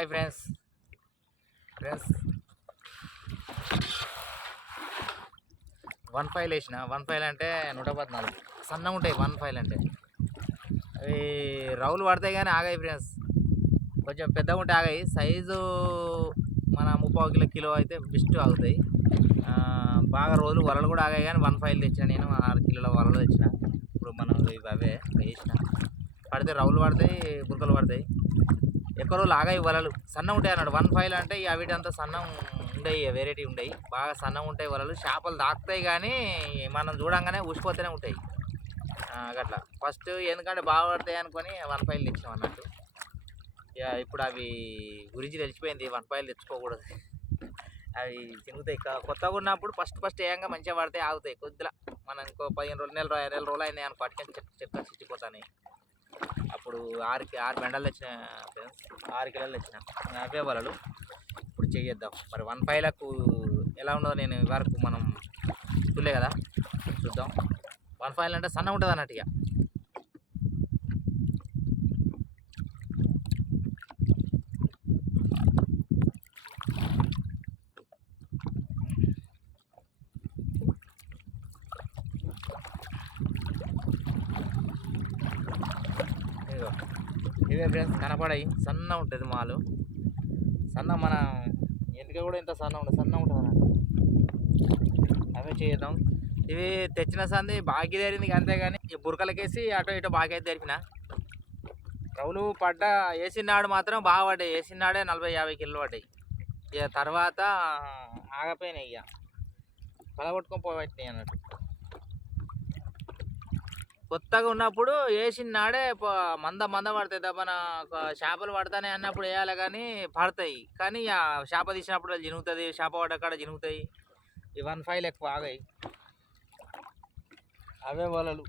Hi friends friends one file వేసిన. One file అంటే నూట పద్నాలుగు. సన్నగా ఉంటాయి వన్ ఫైల్ అంటే. అవి రౌలు పడతాయి కానీ ఆగాయి ఫ్రెండ్స్ కొంచెం పెద్దగా ఉంటే ఆగాయి. సైజు మన ముప్పై కిలో కిలో అయితే బెస్ట్ ఆగుతాయి. బాగా రోజులు వలలు కూడా ఆగాయి కానీ వన్ ఫైల్ తెచ్చిన నేను. ఆరు కిలోల వలలు తెచ్చిన. ఇప్పుడు మనం ఇవి అవే వేసిన. పడితే రౌలు పడతాయి బురకలు పడతాయి. ఎక్కువ రోజులు ఆగాయి వలలు సన్న ఉంటాయి అన్నాడు. వన్ ఫైవ్ అంటే ఇక వీటి అంతా సన్నం ఉండయి వెరైటీ ఉండయి బాగా సన్నం ఉంటాయి వలలు చేపలు దాకుతాయి కానీ మనం చూడంగానే ఊసిపోతూనే ఉంటాయి. అట్లా గట్లా. ఫస్ట్ ఎందుకంటే బాగా పడతాయి అనుకొని వన్ ఫైవ్ తెచ్చినాం అన్నట్టు. ఇక ఇప్పుడు అవి గురించి తెలిసిపోయింది. వన్ ఫైవ్ తెచ్చుకోకూడదు. అవి తిరుగుతాయి. కొత్తగా ఉన్నప్పుడు ఫస్ట్ ఫస్ట్ ఏయంగా మంచిగా పడితే ఆగుతాయి. కొద్దిగా మనం ఇంకో పదిహేను రోజులు నెల రో- నెల రోజులు అయినాయి అనుకో పట్టుకొని చెప్ చెప్తా చిట్టిపోతాయి అప్పుడు ఆరుకి ఆరు బెండాలు వచ్చిన ఆరు కిలోలు వచ్చిన ఇంకా అవే వలలు ఇప్పుడు చెయ్యొద్దాం. మరి వన్ ఫైవ్లకు ఎలా ఉండదో నేను వరకు మనం చూడలే కదా. చూద్దాం. వన్ ఫైవ్ అంటే సన్న ఉంటుంది అన్నట్టు ఇక ఇదిగో ఇవే ఫ్రెండ్స్ కనపడాయి. సన్న ఉంటుంది మాలు. సన్న మన ఎందుక కూడా ఇంత సన్న ఉంటుంది సన్న ఉంటుంది అన్నట్టు అవే చేద్దాం. ఇవి తెచ్చిన సంది బాగా తెరింది అంతేగాని ఈ బురకలకేసి అటు ఇటు బాగా అయితే తెరిపిన. రౌలు పడ్డ వేసినాడు మాత్రం బాగా పడ్డాయి. వేసినాడే నలభై యాభై కిలో పడ్డాయి. ఇక తర్వాత ఆగపోయినాయి ఇక పలగొట్టుకొని పోబట్టినాయి అన్నట్టు. కొత్తగా ఉన్నప్పుడు వేసిన నాడే మంద మంద పడతాయి తప్పన చేపలు పడతానే అన్నప్పుడు వేయాలి కానీ పడతాయి. కానీ ఆ చేప తీసినప్పుడు అది జినుగుతుంది చేప పడ్డ జినుగుతాయి ఈ వన్ ఫైవ్ ఎక్కువ ఆగాయి. అవే వలలు.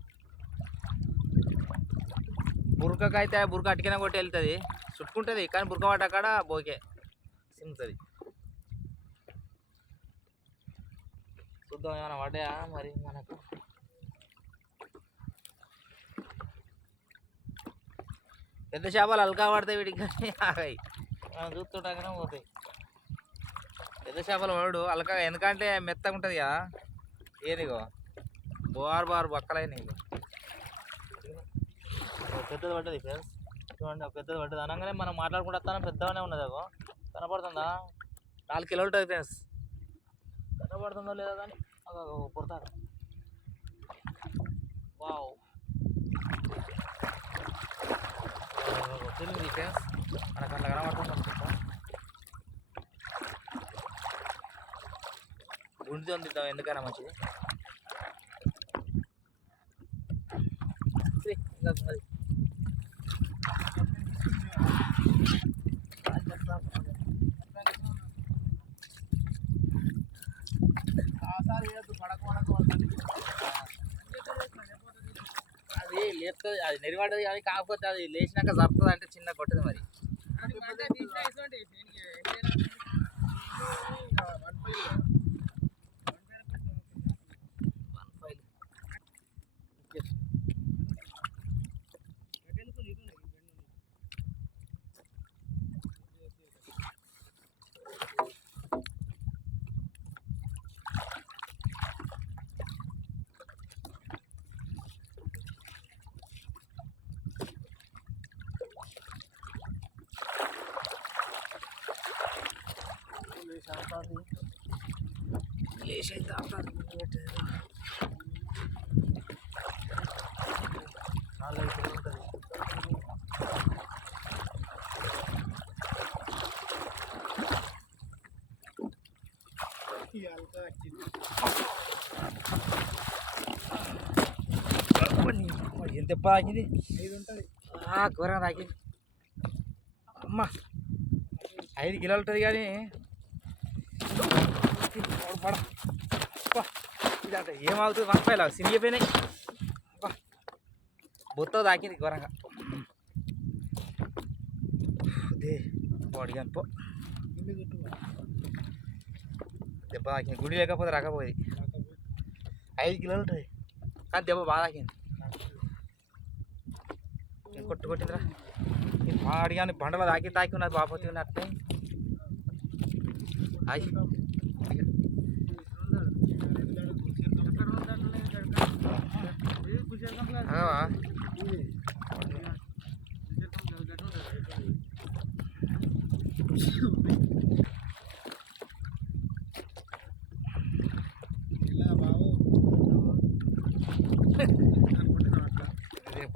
బురకకైతే బురక అటుకనే కొట్టి వెళ్తుంది చుట్టుకుంటుంది కానీ బురక పడ్డ బోకే సింగుతుంది చూద్దాం ఏమైనా పడ్డాయా మరి మనకు? పెద్ద చేపలు అల్కా పడతాయి వీటికి కానీ ఆగాయి మనం చూస్తుండగానే పోతాయి. పెద్ద చేపలు వాడు అల్కా ఎందుకంటే మెత్తగా ఉంటుంది కదా. ఏదిగో? బారు బారు బక్కలైన పెద్దది పడ్డది ఫ్రెండ్స్. చూడండి పెద్దది పడ్డది. అనగానే మనం మాట్లాడుకుంటూ వస్తాను పెద్దగానే ఉన్నది అగో. కనపడుతుందా? నాలుగు కిలోలు ఉంటుంది ఫ్రెండ్స్. కనపడుతుందో లేదో కానీ అగో కొడతారు. వావ్. వచ్చింది ఫ్రెండ్స్ మనకు అట్లా కనబడుతుంది అనుకుంటాం. గుండె ఉంది ఎందుకైనా మంచిది. ఛీ, ఇంకా లేపుతుంది అది నెరివాడది అది కాకపోతే అది లేచినాక జరుపుతుంది అంటే చిన్న కొట్టదు మరి. అయితే ఆపాలి. నాలుగైదు కిలో ఉంటుంది. ఎంత ఆ, ఘోరంగా తాకింది. అమ్మ ఐదు కిలోలు ఉంటుంది కానీ పడ ఇదంటే ఏమవుతుంది వన్ ఫైవ్ లాగా సిరిగిపోయినాయి బొత్త తాకింది ఘోరంగా అదే బాడీ కనుపో దెబ్బ తాకింది గుడి లేకపోతే రాకపోయి ఐదు కిలోలు ఉంటుంది కానీ దెబ్బ బాగా తాకింది కొట్టు కొట్టిందిరా వాడి కానీ బండలో తాకి తాకి ఉన్నది బాపతి ఉన్నట్టే హాయ్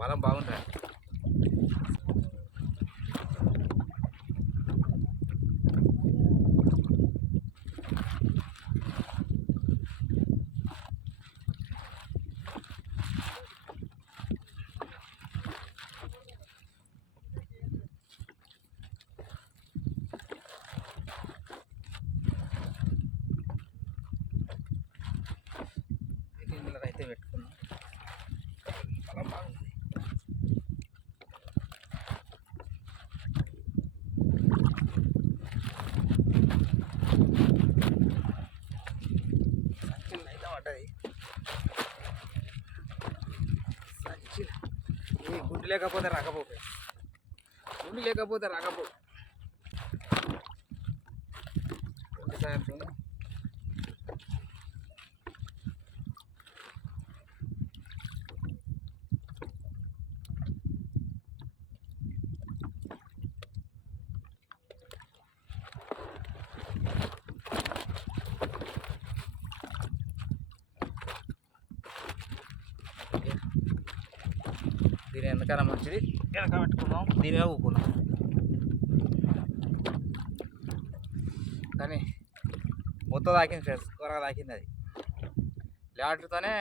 బలం బాగుందా పడ్డది సంచులు ఈ గుండు లేకపోతే రాకపోతే. గుండు లేకపోతే రాకపో. గుడ్డు సాయంత్రం వెనకాల మంచిది. వెనక పెట్టుకుందాం. దీనిగా ఊపుకుందాం. కానీ మొత్తం తాకింది ఫ్రెండ్స్ త్వరగా తాకింది అది. లాటర్తోనే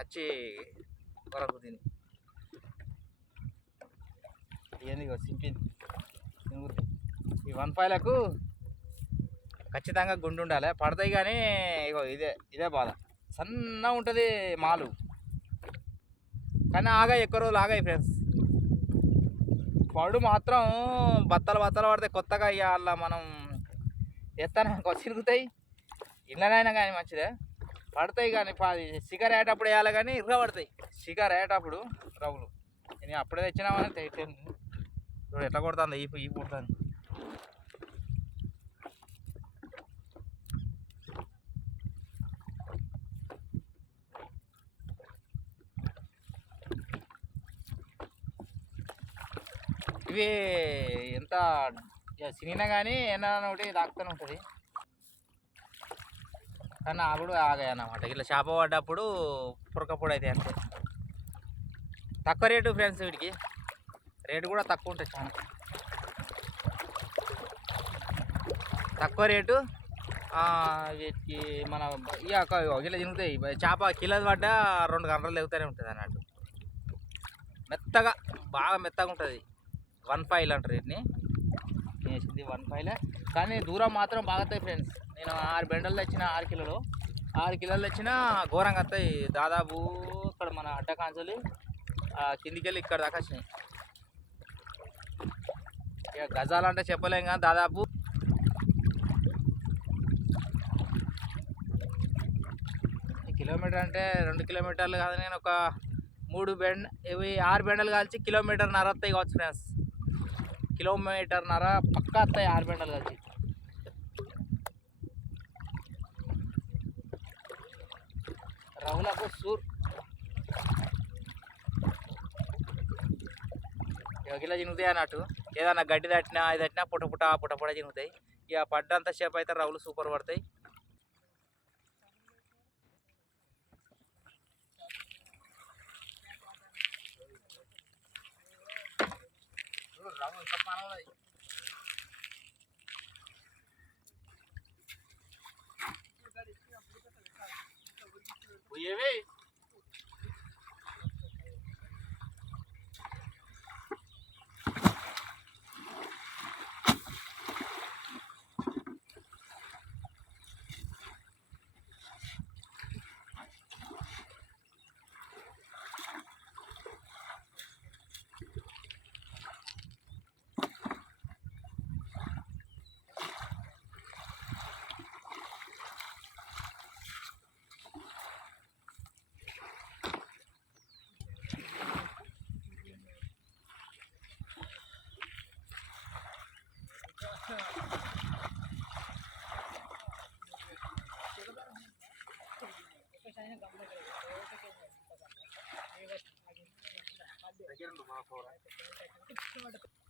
వచ్చి కొరకు దీన్ని ఏంది సింపింది. ఈ వన్ ఫైవ్లకు ఖచ్చితంగా గుండు ఉండాలి. పడతాయి కానీ ఇగో ఇదే ఇదే బాధ. సన్నగా ఉంటుంది మాలు. కానీ ఆగాయి ఎక్కువ రోజులు ఆగాయి ఫ్రెండ్స్ పడు మాత్రం బత్తలు బత్తలు పడతాయి కొత్తగా ఇవాళ మనం ఎత్తానే చిరుగుతాయి ఇళ్ళనైనా కానీ మంచిదే. పడతాయి కానీ షికార్ అయ్యేటప్పుడు వేయాలి కానీ ఇర్ర పడతాయి షికార్ అయ్యేటప్పుడు రవ్వులు నేను అప్పుడే తెచ్చినామని తెచ్చాను ఎట్లా కొడుతుంది ఈ ఈ పుడుతుంది ఇవి ఎంత సినినా కానీ ఏమైనా ఒకటి తాకుతూనే ఉంటుంది. కానీ ఆవిడ ఆగాయి అన్నమాట. ఇట్లా చేప పడ్డప్పుడు పురకప్పుడు అయితే అంతే. తక్కువ రేటు ఫ్రెండ్స్ వీడికి. రేటు కూడా తక్కువ ఉంటుంది చాలా. తక్కువ రేటు వీటికి మన ఇక కిలో తిరుగుతాయి. చేప కిలోది పడ్డ రెండు గంటలు తెగుతూనే ఉంటుంది అన్నట్టు. మెత్తగా బాగా మెత్తగా ఉంటుంది. వన్ ఫైవ్ అంటారు వీటిని. వేసింది వన్ ఫైవ్లే కానీ దూరం మాత్రం బాగా ఫ్రెండ్స్ నేను ఆరు బెండలు తెచ్చిన ఆరు కిలోలు. ఆరు కిలోలు తెచ్చిన ఘోరంగా వస్తాయి. దాదాపు ఇక్కడ మన అడ్డ కాంచలి కిందికి వెళ్ళి ఇక్కడ దాకా వచ్చినాయి. ఇక గజాలు అంటే చెప్పలేం కానీ దాదాపు కిలోమీటర్ అంటే రెండు కిలోమీటర్లు కాదు నేను ఒక మూడు బెండ్ ఇవి ఆరు బెండలు కాల్చి కిలోమీటర్ నర కావచ్చు ఫ్రెండ్స్ కిలోమీటర్ నర పక్కా వస్తాయి ఆరు బెండలు కలిసి రవులకు సూర్ యోగిలా చినుగుతాయి అన్నట్టు ఏదన్నా గడ్డి తట్టినా అది తట్టినా పుట పుట పుట పుట చినుగుతాయి ఇక పడ్డంత సేపు అయితే రవులు సూపర్ పడతాయి Oye, ve.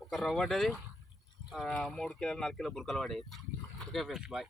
ఒక రవ్వ పడ్డది మూడు కిలోలు నాలుగు కిలో బురకలు పడేది ఓకే ఫ్రెండ్స్ బాయ్